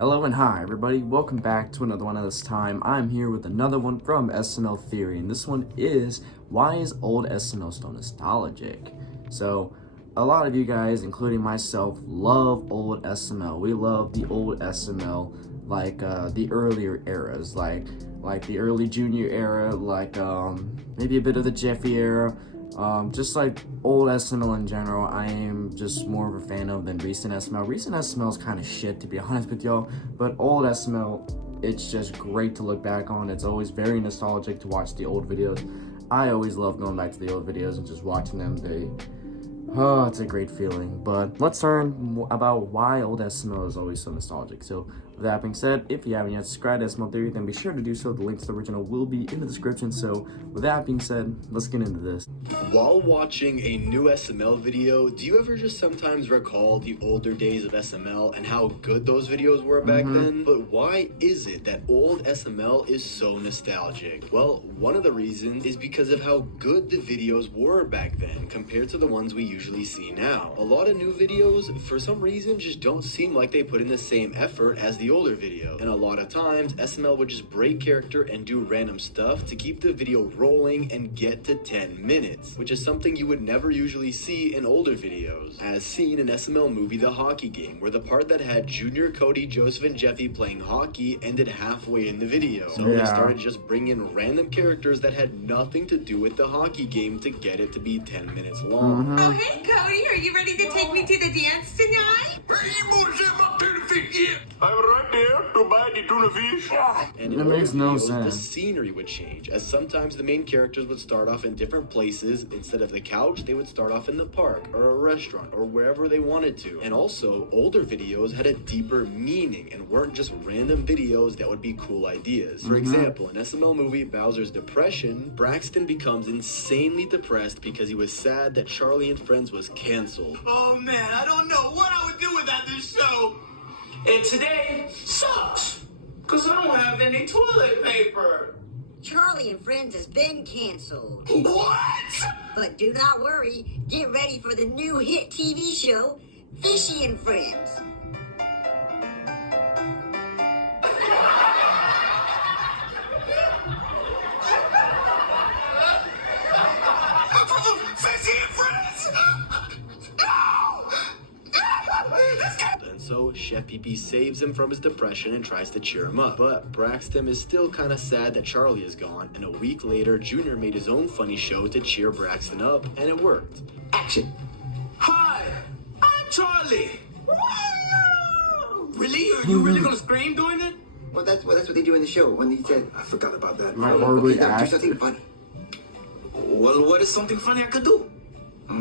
Hello and hi everybody, welcome back to another one. Of this time I'm here with another one from SML Theory, and this one is, why is old SML so nostalgic? So a lot of you guys, including myself, love old SML. We love the old SML, like the earlier eras, like the early Junior era, like maybe a bit of the Jeffy era. Just like old SML in general, I am just more of a fan of than recent SML. Recent SML is kind of shit, to be honest with y'all, but old SML, it's just great to look back on. It's always very nostalgic to watch the old videos. I always love going back to the old videos and just watching them. Oh, it's a great feeling. But let's learn about why old SML is always so nostalgic. So with that being said, if you haven't yet subscribed to SML Theory, then be sure to do so. The link to the original will be in the description. So with that being said, let's get into this. While watching a new SML video, do you ever just sometimes recall the older days of SML and how good those videos were back then? But why is it that old SML is so nostalgic? Well, one of the reasons is because of how good the videos were back then compared to the ones we usually see now. A lot of new videos, for some reason, just don't seem like they put in the same effort as the older video. And a lot of times, SML would just break character and do random stuff to keep the video rolling and get to 10 minutes, which is something you would never usually see in older videos. As seen in SML movie The Hockey Game, where the part that had Junior, Cody, Joseph, and Jeffy playing hockey ended halfway in the video. So they started just bringing random characters that had nothing to do with the hockey game to get it to be 10 minutes long. Oh, hey, Cody, are you ready to take me to the dance tonight? I'm right there to buy the tuna fish. And in makes no videos, sense. the scenery would change, as sometimes the main characters would start off in different places. Instead of the couch, they would start off in the park or a restaurant or wherever they wanted to. And also, older videos had a deeper meaning and weren't just random videos that would be cool ideas. For example, in SML movie Bowser's Depression, Braxton becomes insanely depressed because he was sad that Charlie and Friends was canceled. Oh man, I don't know what I would do without this show. And today sucks, cause I don't have any toilet paper. Charlie and Friends has been canceled. What? But do not worry, get ready for the new hit TV show, Fishy and Friends. Fishy and Friends? No! This guy. And so Chef Pee saves him from his depression and tries to cheer him up. But Braxton is still kind of sad that Charlie is gone, and a week later, Junior made his own funny show to cheer Braxton up, and it worked. Action. Hi, I'm Charlie. Really? Are you really gonna scream doing it? Well, that's what they do in the show when he said, I forgot about that. My horribly do act. something funny. Well, what is something funny I could do? I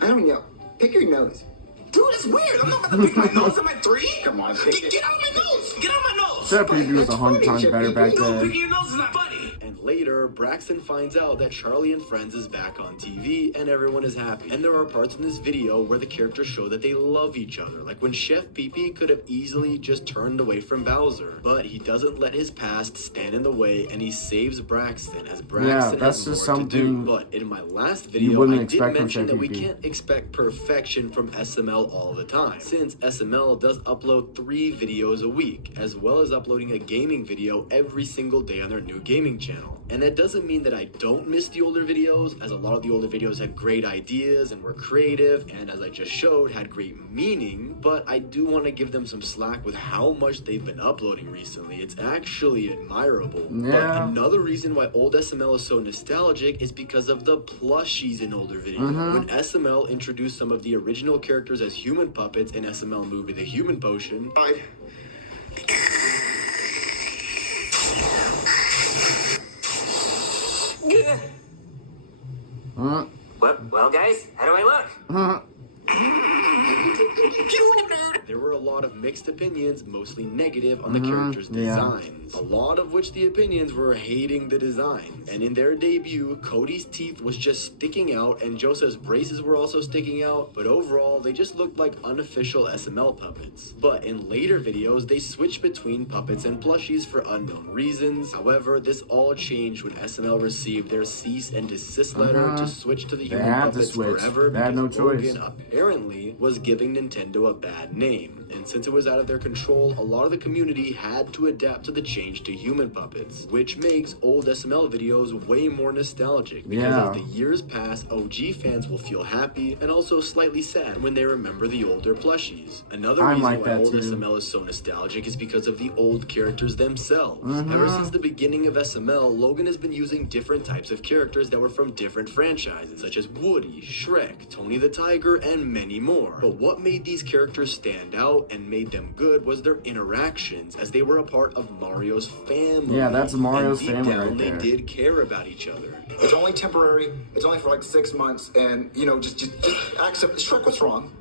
don't know. Pick your nose. Dude, it's weird. I'm not about to pick my nose. Am I 3? Come on, pick it. Get out of my nose! Get out of my nose! Chef Pee was 100 times Chef better Pee. back No, then. picking your nose is not funny. And later, Braxton finds out that Charlie and Friends is back on TV and everyone is happy. And there are parts in this video where the characters show that they love each other, like when Chef Pee could have easily just turned away from Bowser. But he doesn't let his past stand in the way and he saves Braxton, as Braxton that's has just more to do. something But in my last you video, wouldn't I did expect from mention Chef that we Pee. can't expect perfection from SML all the time, since SML does upload 3 videos a week, as well as uploading a gaming video every single day on their new gaming channel. And that doesn't mean that I don't miss the older videos, as a lot of the older videos had great ideas and were creative, and as I just showed, had great meaning, but I do want to give them some slack with how much they've been uploading recently. It's actually admirable. Yeah. But another reason why old SML is so nostalgic is because of the plushies in older videos. When SML introduced some of the original characters as human puppets in SML movie The Human Potion, Well, guys, how do I look? there were a lot of mixed opinions, mostly negative, on the characters' designs. A lot of which the opinions were hating the designs. And in their debut, Cody's teeth was just sticking out and Joseph's braces were also sticking out, but overall, they just looked like unofficial SML puppets. But in later videos, they switched between puppets and plushies for unknown reasons. However, this all changed when SML received their cease and desist letter to switch to the human had to puppets switch. forever They had because no choice. Logan apparently was giving Nintendo a bad name. game. And since it was out of their control, a lot of the community had to adapt to the change to human puppets, which makes old SML videos way more nostalgic, because as the years pass, OG fans will feel happy and also slightly sad when they remember the older plushies. Another reason why old SML is so nostalgic is because of the old characters themselves. Ever since the beginning of SML, Logan has been using different types of characters that were from different franchises, such as Woody, Shrek, Tony the Tiger, and many more. But what made these characters stand out and made them good was their interactions, as they were a part of Mario's family. Yeah, that's Mario's and deep family down, right there. they did care about each other. It's only temporary. It's only for like 6 months, and you know, just accept. Shrek, what's wrong?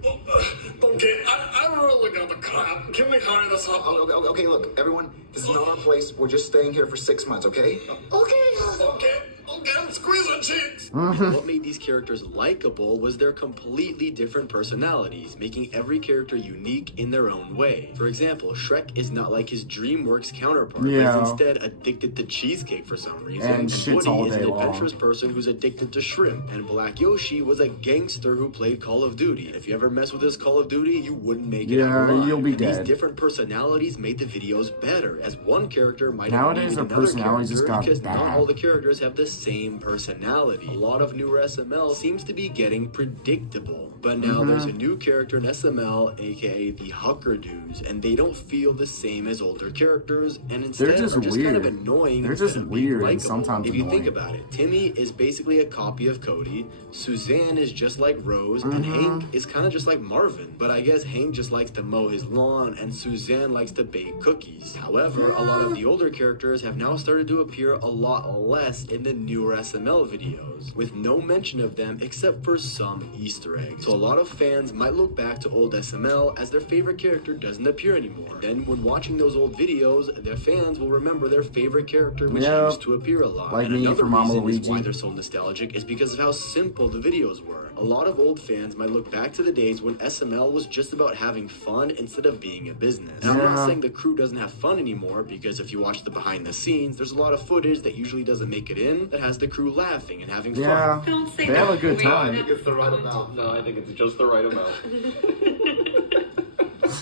Okay, I really got the crap. Can we hire this up? Okay, look, everyone, this is not our place. We're just staying here for 6 months, okay? Okay, I'm squeezing cheeks. What made these characters likable was their completely different personalities, making every character unique in their own way. For example, Shrek is not like his DreamWorks counterpart, but is instead addicted to cheesecake for some reason. And Woody is an adventurous person who's addicted to shrimp. And Black Yoshi was a gangster who played Call of Duty. If you ever mess with this Call of Duty, you wouldn't make it out alive. You'll be dead. These different personalities made the videos better, as one character might Nowadays, have their another personalities just character, got because not bad. all the characters have the same personality. A lot of newer SML seems to be getting predictable. But now there's a new character in SML, aka the Huckerdoos, and they don't feel the same as older characters, and instead They're just are just kind of weird. annoying. They're just instead of being weird and likable. sometimes If you annoying. think about it, Timmy is basically a copy of Cody, Suzanne is just like Rose, and Hank is kind of just like Marvin. But I guess Hank just likes to mow his lawn, and Suzanne likes to bake cookies. However, a lot of the older characters have now started to appear a lot less in the newer SML videos, with no mention of them except for some Easter eggs. So a lot of fans might look back to old SML as their favorite character doesn't appear anymore. Then when watching those old videos, their fans will remember their favorite character, which used to appear a lot. Like and me another for Mama reason is Luigi. why they're so nostalgic is because of how simple the videos were. A lot of old fans might look back to the days when SML was just about having fun instead of being a business. And I'm not saying the crew doesn't have fun anymore, because if you watch the behind the scenes, there's a lot of footage that usually doesn't make it in that has the crew laughing and having fun. Don't say They that. have a good Wait, time. that's It's the right amount. No, I think it's just the right amount.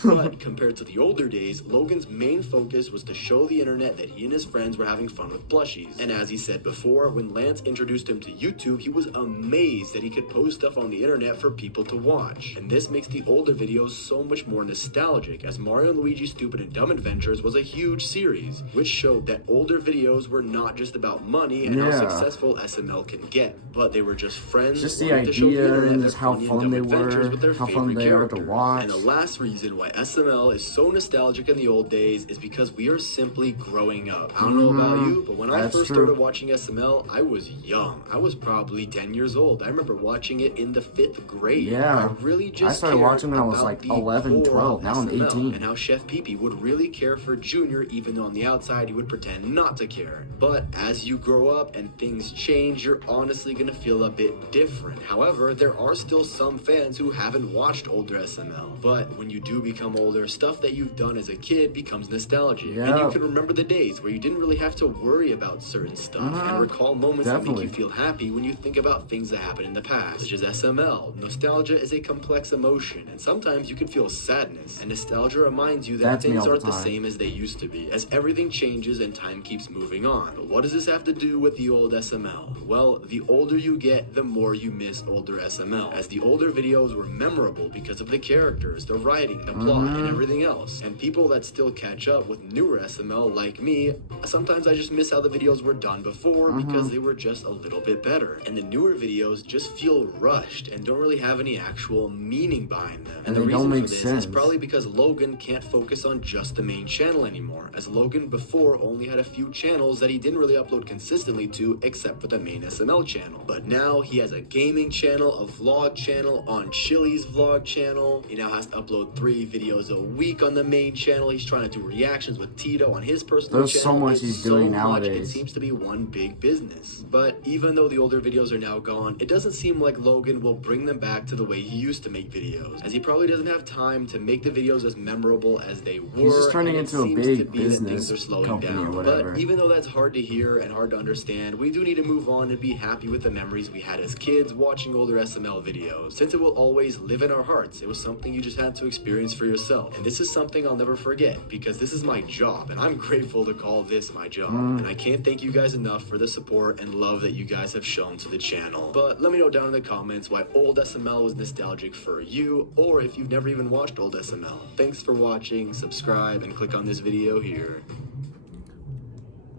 But compared to the older days, Logan's main focus was to show the internet that he and his friends were having fun with plushies. And as he said before, when Lance introduced him to YouTube, he was amazed that he could post stuff on the internet for people to watch. And this makes the older videos so much more nostalgic, as Mario and Luigi's Stupid and Dumb Adventures was a huge series, which showed that older videos were not just about money and how successful SML can get, but they were just friends. Just the wanting to show the idea internet and their just how funny and fun dumb they adventures were, with their how fun favorite they are to characters. watch. And the last reason why SML is so nostalgic in the old days is because we are simply growing up. I don't know about you, but when I That's first true. started watching SML, I was young. I was probably 10 years old. I remember watching it in the 5th grade. Yeah. I really just I started cared watching when I was about like the 11, core 12. of Now I'm SML, 18. And how Chef Pee-Pee would really care for Junior, even though on the outside he would pretend not to care. But as you grow up and things change, you're honestly gonna feel a bit different. However, there are still some fans who haven't watched older SML. But when you do become older, stuff that you've done as a kid becomes nostalgic. And you can remember the days where you didn't really have to worry about certain stuff and recall moments that make you feel happy when you think about things that happened in the past, such as SML. Nostalgia is a complex emotion, and sometimes you can feel sadness. And nostalgia reminds you that things aren't the same as they used to be, as everything changes and time keeps moving on. But what does this have to do with the old SML? Well, the older you get, the more you miss older SML, as the older videos were memorable because of the characters, the writing, the plot, and everything else. And people that still catch up with newer SML, like me, sometimes I just miss how the videos were done before because they were just a little bit better. And the newer videos just feel rushed and don't really have any actual meaning behind them. And the reason for this is probably because Logan can't focus on just the main channel anymore, as Logan before only had a few channels that he didn't really upload consistently to except for the main SML channel. But now he has a gaming channel, a vlog channel, on Chili's vlog channel. He now has to upload 3 videos a week on the main channel. He's trying to do reactions with Tito on his personal There's channel. so much It's he's doing so much, nowadays. It seems to be one big business. But even though the older videos are now gone, it doesn't seem like Logan will bring them back to the way he used to make videos, as he probably doesn't have time to make the videos as memorable as they were. He's just turning and it into a seems big to be that business things are slowing company down. or whatever. But even though that's hard to hear and hard to understand, we do need to move on and be happy with the memories we had as kids watching older SML videos, since it will always live in our hearts. It was something you just had to experience experience for yourself. And this is something I'll never forget because this is my job and I'm grateful to call this my job. And I can't thank you guys enough for the support and love that you guys have shown to the channel. But let me know down in the comments why old SML was nostalgic for you, or if you've never even watched old SML. Thanks for watching, subscribe, and click on this video here.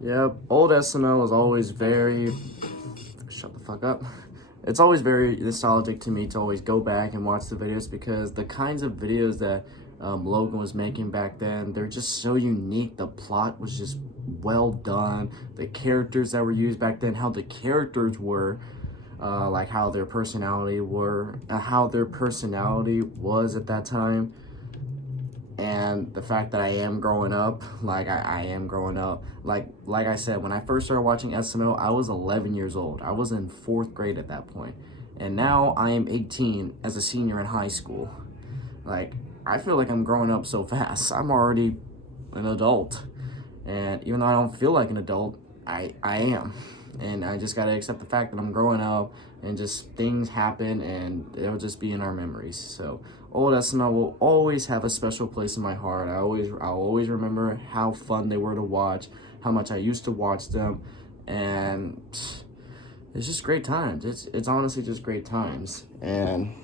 Yep, old SML is always very... Shut the fuck up. It's always very nostalgic to me to always go back and watch the videos because the kinds of videos that Logan was making back then, they're just so unique. The plot was just well done. The characters that were used back then, how the characters were, like how their personality was at that time. And the fact that I am growing up, like I am growing up. Like I said, when I first started watching SML, I was 11 years old. I was in 4th grade at that point. And now I am 18 as a senior in high school. Like, I feel like I'm growing up so fast. I'm already an adult. And even though I don't feel like an adult, I am. And I just gotta accept the fact that I'm growing up and just things happen and it'll just be in our memories. So old SML will always have a special place in my heart. I'll always remember how fun they were to watch, how much I used to watch them, and it's just great times. It's honestly just great times. And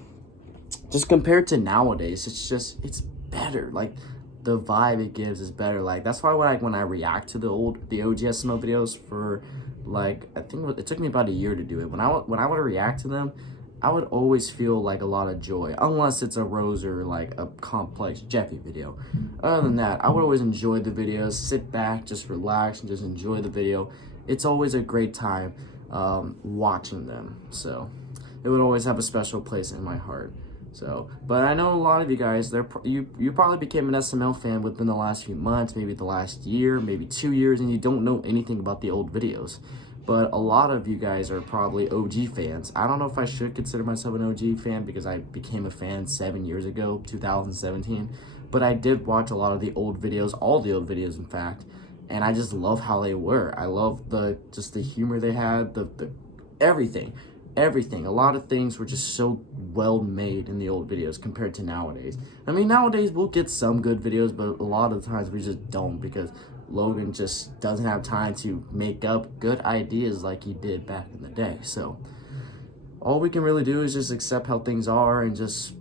just compared to nowadays, it's better. Like, the vibe it gives is better. Like, that's why when I react to the OG SML videos for, like, I think it took me about a year to do it. When I would react to them, I would always feel like a lot of joy, unless it's a Rose or like a complex Jeffy video. Other than that, I would always enjoy the videos, sit back, just relax and just enjoy the video. It's always a great time watching them. So it would always have a special place in my heart. So, but I know a lot of you guys, you probably became an SML fan within the last few months, maybe the last year, maybe 2 years, and you don't know anything about the old videos. But a lot of you guys are probably OG fans. I don't know if I should consider myself an OG fan because I became a fan 7 years ago, 2017. But I did watch a lot of the old videos, all the old videos in fact, and I just love how they were. I love the humor they had, the everything. A lot of things were just so well made in the old videos compared to nowadays. I mean, nowadays we'll get some good videos, but a lot of the times we just don't because Logan just doesn't have time to make up good ideas like he did back in the day. So all we can really do is just accept how things are and just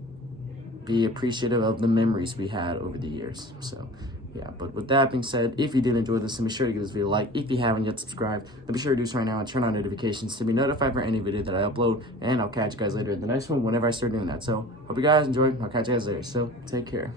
be appreciative of the memories we had over the years. So yeah, but with that being said, if you did enjoy this, then be sure to give this video a like. If you haven't yet subscribed, then be sure to do so right now and turn on notifications to be notified for any video that I upload. And I'll catch you guys later in the next one whenever I start doing that. So hope you guys enjoyed. I'll catch you guys later. So take care.